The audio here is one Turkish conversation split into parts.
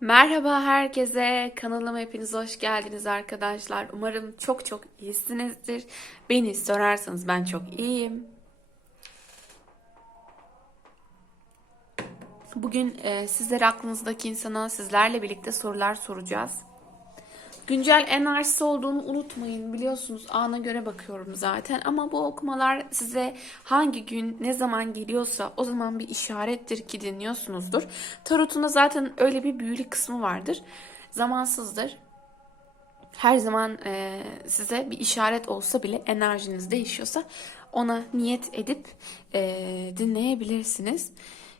Merhaba herkese. Kanalıma hepiniz hoş geldiniz arkadaşlar. Umarım çok çok iyisinizdir. Beni sorarsanız ben çok iyiyim. Bugün e, sizler aklınızdaki insana sizlerle birlikte sorular soracağız. Güncel enerjisi olduğunu unutmayın. Biliyorsunuz ana göre bakıyorum zaten. Ama bu okumalar size hangi gün, ne zaman geliyorsa o zaman bir işarettir ki dinliyorsunuzdur. Tarotunda zaten öyle bir büyülü kısmı vardır. Zamansızdır. Her zaman e, size bir işaret olsa bile enerjiniz değişiyorsa ona niyet edip e, dinleyebilirsiniz.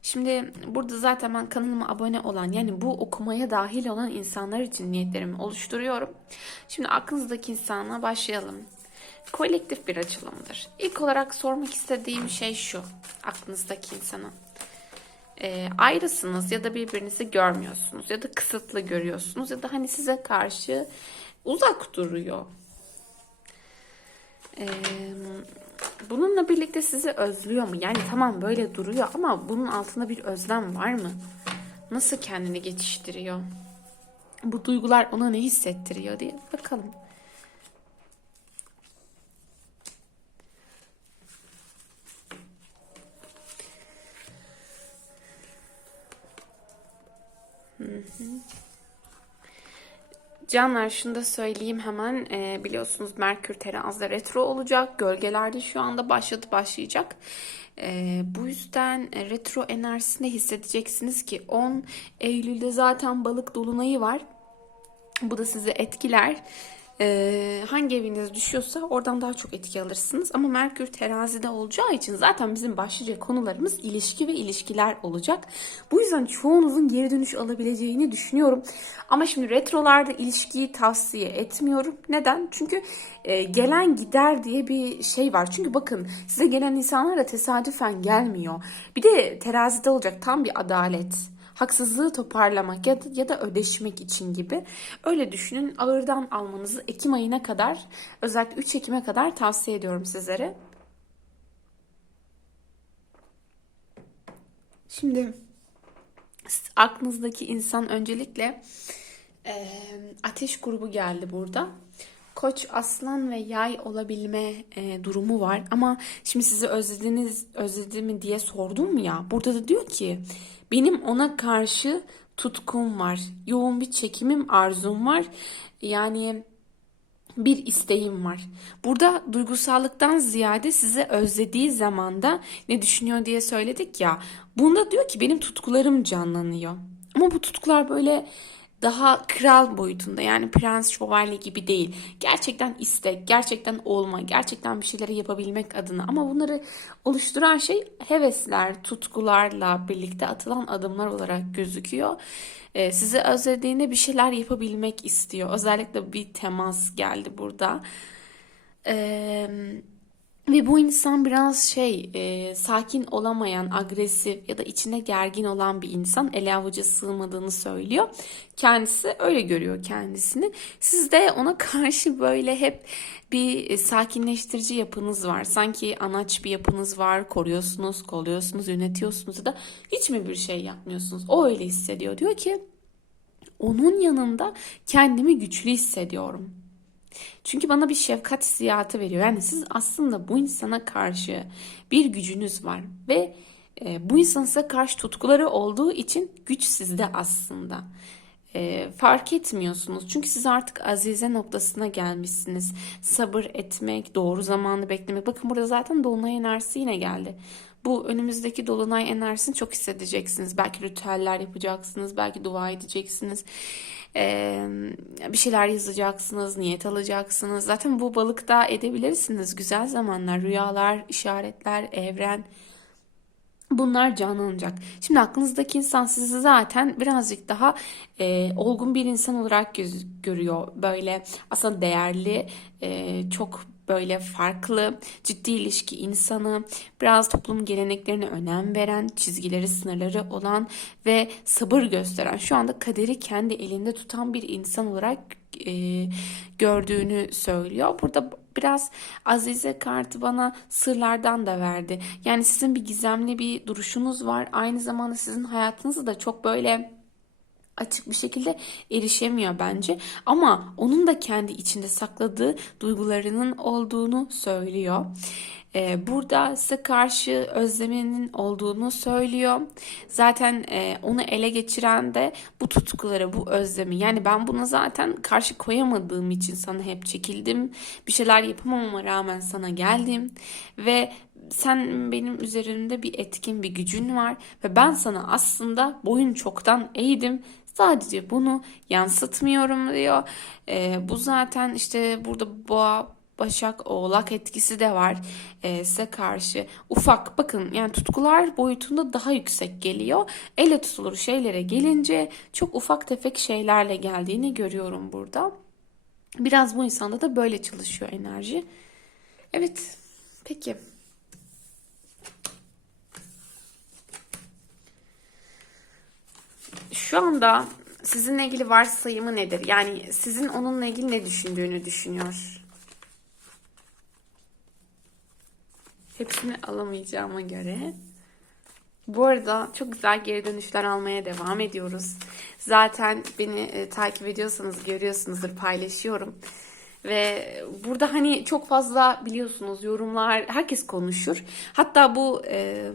Şimdi burada zaten ben kanalıma abone olan yani bu okumaya dahil olan insanlar için niyetlerimi oluşturuyorum. Şimdi aklınızdaki insana başlayalım. Kolektif bir açılımdır. İlk olarak sormak istediğim şey şu aklınızdaki insana. E, ayrısınız ya da birbirinizi görmüyorsunuz ya da kısıtlı görüyorsunuz ya da hani size karşı uzak duruyor. Eee Bununla birlikte sizi özlüyor mu? Yani tamam böyle duruyor ama bunun altında bir özlem var mı? Nasıl kendini geçiştiriyor? Bu duygular ona ne hissettiriyor diye bakalım. Hı. Canlar şunu da söyleyeyim hemen e, biliyorsunuz Merkür terazide retro olacak. Gölgelerde şu anda başladı başlayacak. E, bu yüzden e, retro enerjisinde hissedeceksiniz ki 10 Eylül'de zaten balık dolunayı var. Bu da sizi etkiler. Ee, hangi eviniz düşüyorsa oradan daha çok etki alırsınız. Ama Merkür terazide olacağı için zaten bizim başlıca konularımız ilişki ve ilişkiler olacak. Bu yüzden çoğunuzun geri dönüş alabileceğini düşünüyorum. Ama şimdi retrolarda ilişkiyi tavsiye etmiyorum. Neden? Çünkü e, gelen gider diye bir şey var. Çünkü bakın size gelen insanlar da tesadüfen gelmiyor. Bir de terazide olacak tam bir adalet haksızlığı toparlamak ya da, ya da ödeşmek için gibi. Öyle düşünün ağırdan almanızı Ekim ayına kadar özellikle 3 Ekim'e kadar tavsiye ediyorum sizlere. Şimdi aklınızdaki insan öncelikle e, ateş grubu geldi burada. Koç, aslan ve yay olabilme e, durumu var. Ama şimdi sizi özlediniz, özledi mi diye sordum ya. Burada da diyor ki benim ona karşı tutkum var. Yoğun bir çekimim, arzum var. Yani bir isteğim var. Burada duygusallıktan ziyade size özlediği zamanda ne düşünüyor diye söyledik ya. Bunda diyor ki benim tutkularım canlanıyor. Ama bu tutkular böyle daha kral boyutunda yani prens şövalye gibi değil. Gerçekten istek, gerçekten olma, gerçekten bir şeyleri yapabilmek adına. Ama bunları oluşturan şey hevesler, tutkularla birlikte atılan adımlar olarak gözüküyor. Ee, sizi özlediğinde bir şeyler yapabilmek istiyor. Özellikle bir temas geldi burada. Eee ve bu insan biraz şey e, sakin olamayan, agresif ya da içine gergin olan bir insan ele avuca sığmadığını söylüyor. Kendisi öyle görüyor kendisini. Siz de ona karşı böyle hep bir sakinleştirici yapınız var. Sanki anaç bir yapınız var. Koruyorsunuz, kolluyorsunuz, yönetiyorsunuz da hiç mi bir şey yapmıyorsunuz? O öyle hissediyor. Diyor ki onun yanında kendimi güçlü hissediyorum. Çünkü bana bir şefkat hissiyatı veriyor. Yani siz aslında bu insana karşı bir gücünüz var ve e, bu insan size karşı tutkuları olduğu için güç sizde aslında. E, fark etmiyorsunuz. Çünkü siz artık azize noktasına gelmişsiniz. Sabır etmek, doğru zamanı beklemek. Bakın burada zaten dolunay enerjisi yine geldi. Bu önümüzdeki dolunay enerjisini çok hissedeceksiniz. Belki ritüeller yapacaksınız, belki dua edeceksiniz. Ee, bir şeyler yazacaksınız, niyet alacaksınız. Zaten bu balıkta edebilirsiniz. Güzel zamanlar, rüyalar, işaretler, evren. Bunlar canlanacak. Şimdi aklınızdaki insan sizi zaten birazcık daha e, olgun bir insan olarak göz, görüyor. Böyle aslında değerli, e, çok böyle farklı, ciddi ilişki insanı, biraz toplum geleneklerine önem veren, çizgileri, sınırları olan ve sabır gösteren, şu anda kaderi kendi elinde tutan bir insan olarak e, gördüğünü söylüyor. Burada biraz Azize kartı bana sırlardan da verdi. Yani sizin bir gizemli bir duruşunuz var. Aynı zamanda sizin hayatınızı da çok böyle açık bir şekilde erişemiyor bence. Ama onun da kendi içinde sakladığı duygularının olduğunu söylüyor. Ee, burada size karşı özleminin olduğunu söylüyor. Zaten e, onu ele geçiren de bu tutkuları, bu özlemi. Yani ben buna zaten karşı koyamadığım için sana hep çekildim. Bir şeyler yapamamama rağmen sana geldim. Ve sen benim üzerimde bir etkin bir gücün var. Ve ben sana aslında boyun çoktan eğdim. Sadece bunu yansıtmıyorum diyor. Ee, bu zaten işte burada boğa Başak Oğlak etkisi de var e, size karşı. Ufak bakın yani tutkular boyutunda daha yüksek geliyor. Elle tutulur şeylere gelince çok ufak tefek şeylerle geldiğini görüyorum burada. Biraz bu insanda da böyle çalışıyor enerji. Evet peki. Şu anda sizinle ilgili varsayımı nedir? Yani sizin onunla ilgili ne düşündüğünü düşünüyor. Hepsini alamayacağıma göre. Bu arada çok güzel geri dönüşler almaya devam ediyoruz. Zaten beni e, takip ediyorsanız görüyorsunuzdur paylaşıyorum. Ve burada hani çok fazla biliyorsunuz yorumlar herkes konuşur. Hatta bu e,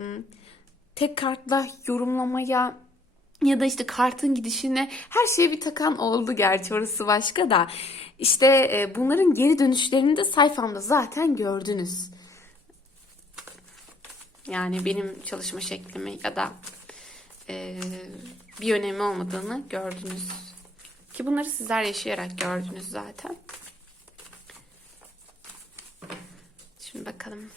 tek kartla yorumlamaya ya da işte kartın gidişine her şeye bir takan oldu gerçi orası başka da. İşte e, bunların geri dönüşlerini de sayfamda zaten gördünüz. Yani benim çalışma şeklimi ya da e, bir önemi olmadığını gördünüz. Ki bunları sizler yaşayarak gördünüz zaten. Şimdi bakalım.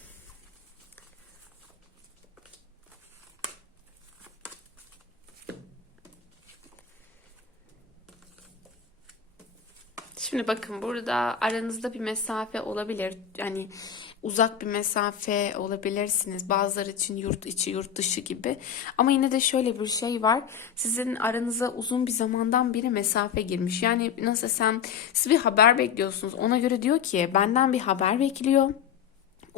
Şimdi bakın burada aranızda bir mesafe olabilir. Yani uzak bir mesafe olabilirsiniz. Bazıları için yurt içi, yurt dışı gibi. Ama yine de şöyle bir şey var. Sizin aranıza uzun bir zamandan biri mesafe girmiş. Yani nasıl sen siz bir haber bekliyorsunuz. Ona göre diyor ki benden bir haber bekliyor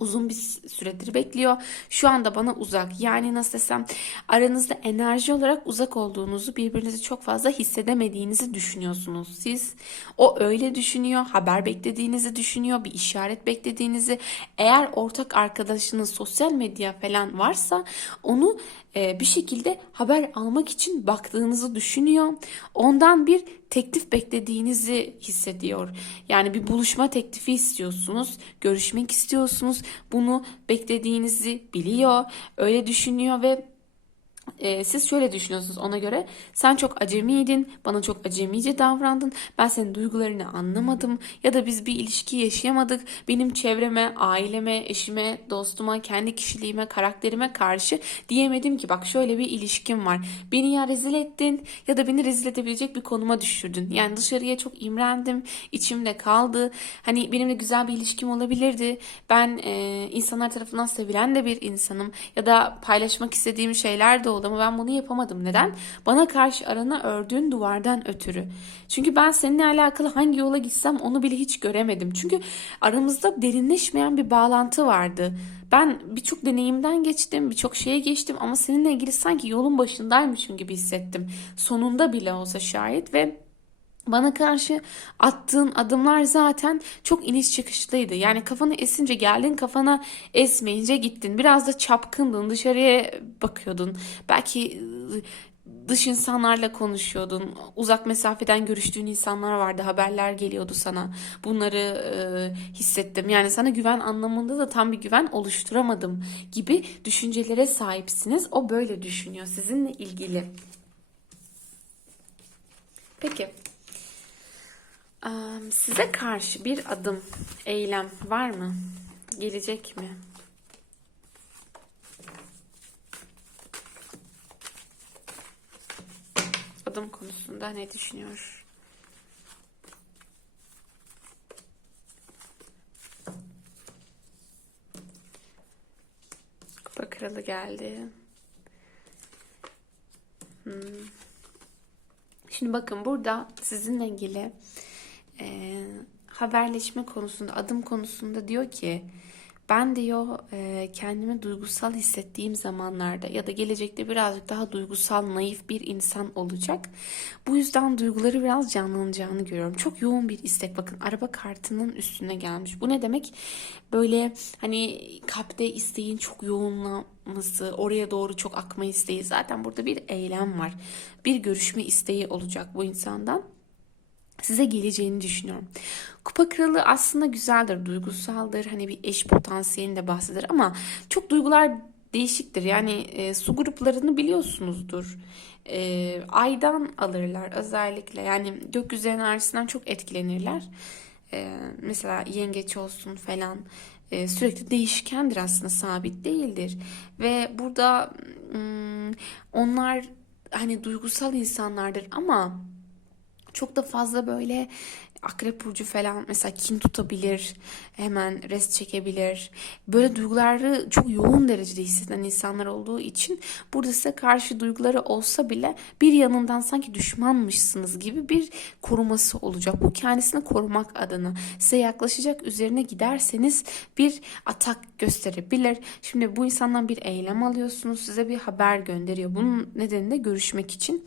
uzun bir süredir bekliyor. Şu anda bana uzak. Yani nasıl desem aranızda enerji olarak uzak olduğunuzu birbirinizi çok fazla hissedemediğinizi düşünüyorsunuz. Siz o öyle düşünüyor. Haber beklediğinizi düşünüyor. Bir işaret beklediğinizi. Eğer ortak arkadaşınız sosyal medya falan varsa onu bir şekilde haber almak için baktığınızı düşünüyor. Ondan bir teklif beklediğinizi hissediyor. Yani bir buluşma teklifi istiyorsunuz, görüşmek istiyorsunuz. Bunu beklediğinizi biliyor, öyle düşünüyor ve e, siz şöyle düşünüyorsunuz ona göre. Sen çok acemiydin, bana çok acemice davrandın. Ben senin duygularını anlamadım ya da biz bir ilişki yaşayamadık. Benim çevreme, aileme, eşime, dostuma, kendi kişiliğime, karakterime karşı diyemedim ki bak şöyle bir ilişkim var. Beni ya rezil ettin ya da beni rezil edebilecek bir konuma düşürdün. Yani dışarıya çok imrendim, içimde kaldı. Hani benimle güzel bir ilişkim olabilirdi. Ben e, insanlar tarafından sevilen de bir insanım ya da paylaşmak istediğim şeyler de oldu ama ben bunu yapamadım. Neden? Bana karşı arana ördüğün duvardan ötürü. Çünkü ben seninle alakalı hangi yola gitsem onu bile hiç göremedim. Çünkü aramızda derinleşmeyen bir bağlantı vardı. Ben birçok deneyimden geçtim, birçok şeye geçtim ama seninle ilgili sanki yolun başındaymışım gibi hissettim. Sonunda bile olsa şayet ve bana karşı attığın adımlar zaten çok iniş çıkışlıydı. Yani kafanı esince geldin, kafana esmeyince gittin. Biraz da çapkındın, dışarıya bakıyordun. Belki ıı, dış insanlarla konuşuyordun. Uzak mesafeden görüştüğün insanlar vardı. Haberler geliyordu sana. Bunları e, hissettim. Yani sana güven anlamında da tam bir güven oluşturamadım gibi düşüncelere sahipsiniz. O böyle düşünüyor sizinle ilgili. Peki. Size karşı bir adım, eylem var mı? Gelecek mi? Adım konusunda ne düşünüyor? Kupa kralı geldi. Hmm. Şimdi bakın burada sizinle ilgili e, haberleşme konusunda, adım konusunda diyor ki Ben diyor e, kendimi duygusal hissettiğim zamanlarda ya da gelecekte birazcık daha duygusal, naif bir insan olacak. Bu yüzden duyguları biraz canlanacağını görüyorum. Çok yoğun bir istek. Bakın araba kartının üstüne gelmiş. Bu ne demek? Böyle hani kalpte isteğin çok yoğunlaması, oraya doğru çok akma isteği. Zaten burada bir eylem var. Bir görüşme isteği olacak bu insandan size geleceğini düşünüyorum. Kupa kralı aslında güzeldir, duygusaldır. Hani bir eş potansiyelinde bahseder ama çok duygular değişiktir. Yani e, su gruplarını biliyorsunuzdur. E, aydan alırlar özellikle. Yani gökyüzü enerjisinden çok etkilenirler. E, mesela yengeç olsun falan. E, sürekli değişkendir aslında sabit değildir. Ve burada mm, onlar hani duygusal insanlardır ama çok da fazla böyle akrep burcu falan mesela kin tutabilir, hemen rest çekebilir. Böyle duyguları çok yoğun derecede hisseden insanlar olduğu için burada size karşı duyguları olsa bile bir yanından sanki düşmanmışsınız gibi bir koruması olacak. Bu kendisini korumak adına size yaklaşacak üzerine giderseniz bir atak gösterebilir. Şimdi bu insandan bir eylem alıyorsunuz, size bir haber gönderiyor. Bunun nedeni de görüşmek için.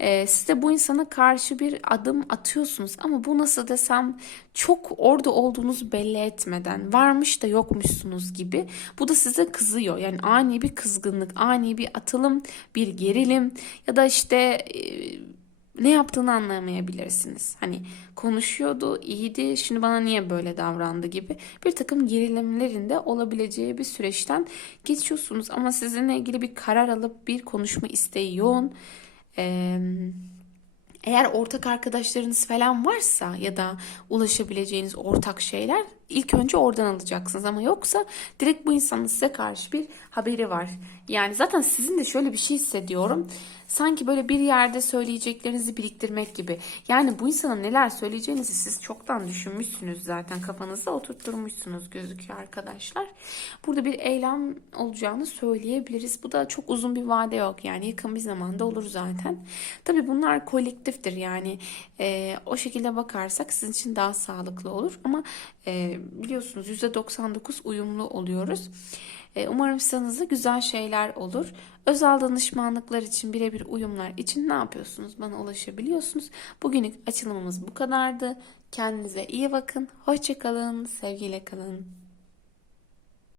Ee, siz de bu insana karşı bir adım atıyorsunuz ama bu nasıl desem çok orada olduğunuzu belli etmeden varmış da yokmuşsunuz gibi. Bu da size kızıyor. Yani ani bir kızgınlık, ani bir atılım, bir gerilim ya da işte e, ne yaptığını anlamayabilirsiniz. Hani konuşuyordu, iyiydi, şimdi bana niye böyle davrandı gibi bir takım gerilimlerin de olabileceği bir süreçten geçiyorsunuz. Ama sizinle ilgili bir karar alıp bir konuşma isteği yoğun. Eğer ortak arkadaşlarınız falan varsa ya da ulaşabileceğiniz ortak şeyler ilk önce oradan alacaksınız ama yoksa direkt bu insanın size karşı bir haberi var. Yani zaten sizin de şöyle bir şey hissediyorum. Sanki böyle bir yerde söyleyeceklerinizi biriktirmek gibi. Yani bu insana neler söyleyeceğinizi siz çoktan düşünmüşsünüz zaten kafanızda oturtturmuşsunuz gözüküyor arkadaşlar. Burada bir eylem olacağını söyleyebiliriz. Bu da çok uzun bir vade yok. Yani yakın bir zamanda olur zaten. Tabii bunlar kolektiftir yani e, o şekilde bakarsak sizin için daha sağlıklı olur. Ama e, biliyorsunuz %99 uyumlu oluyoruz. E, umarım sizin güzel şeyler olur. Özel danışmanlıklar için birebir uyumlar için ne yapıyorsunuz? Bana ulaşabiliyorsunuz. Bugünlük açılımımız bu kadardı. Kendinize iyi bakın. Hoşçakalın. Sevgiyle kalın.